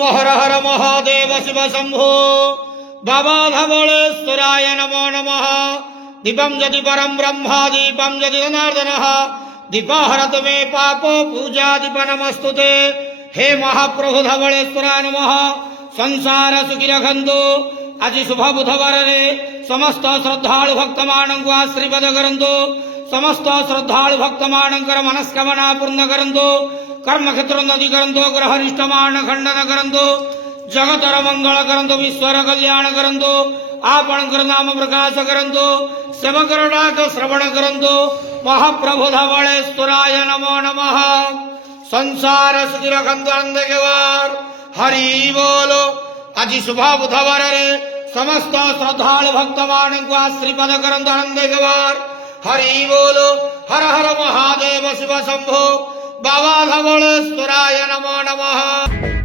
ओम हर हर महादेव शिव शंभो बाबा धवलेश्वराय नमो नमः। दीपं यदि परं ब्रह्म दीपं यदि जनार्दनः दीपहरतु मे पापो पूजा दीप नमस्तुते। हे महाप्रभु धवलेश्वराय नमः। संसार सुखी रखंतु। आज शुभ बुधवार रे समस्त श्रद्धालु भक्त मानंकु आशीर्वाद करंतु। समस्त श्रद्धालु भक्त मानंकर मनस्कामना पूर्ण करंतु। कर्म क्षेत्र नदी करंतु। ग्रह निष्ठमान खंडन करंतु। जगतर मंगल करंतु। विश्वर कल्याण करंतु। आपणकर नाम प्रकाश करंतु। सेवकर डाक श्रवण करंतु। महाप्रभु धवलेश्वराय नमो नमः। संसार सुखी रखंतु आनंद केवार हरि बोलो। आज शुभ बुधवार रे समस्त श्रद्धालु भक्त मानंकु आशीर्वाद करंतु आनंद केवार हरि बोलो। हर हर महादेव शिव शंभो बाबा धवलेश्वराय नमो नमः।